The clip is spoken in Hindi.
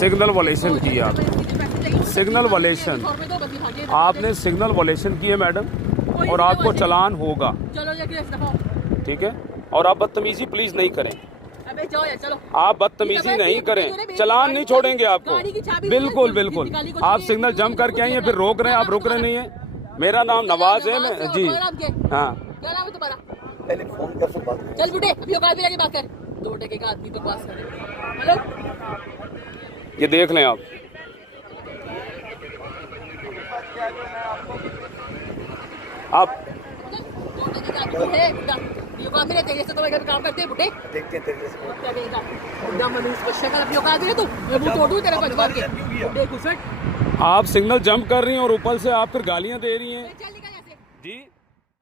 सिग्नल वायलेशन किया आपने, सिग्नल वायलेशन, आपने सिग्नल वायलेशन किए मैडम, और आपको चालान होगा, ठीक है। और आप बदतमीजी प्लीज नहीं करें, चलो आप बदतमीजी नहीं करें, चालान नहीं छोड़ेंगे आपको। बिल्कुल बिल्कुल, आप सिग्नल जंप करके आई हैं, फिर रोक रहे हैं, आप रुक रहे नहीं है। मेरा नाम नवाज है, मैं जी हाँ। क्या नाम है तुम्हारा? पहले फोन कर से बात कर। चल बुढ़े, अभी औकात में जाके बात कर। 2 टके का आदमी बकवास कर। हेलो, ये देख लें आप, आप 2 टके का आदमी है बुढ़ा। अभी औकात में रहते हैं, जैसे तुम्हारे घर में काम करते हैं बुढ़े। देखते हैं तेरे से। बुढ़ा मनुष्य को शक्ल, अभी औकात में है तू। मैं मुंह तोड़ूं तेरा बंद मार के। बुढ़े घुसट। आप सिग्नल जंप कर रही हैं और ऊपर से आप फिर गालियां दे रही हैं चल निकल यहाँ से। जी।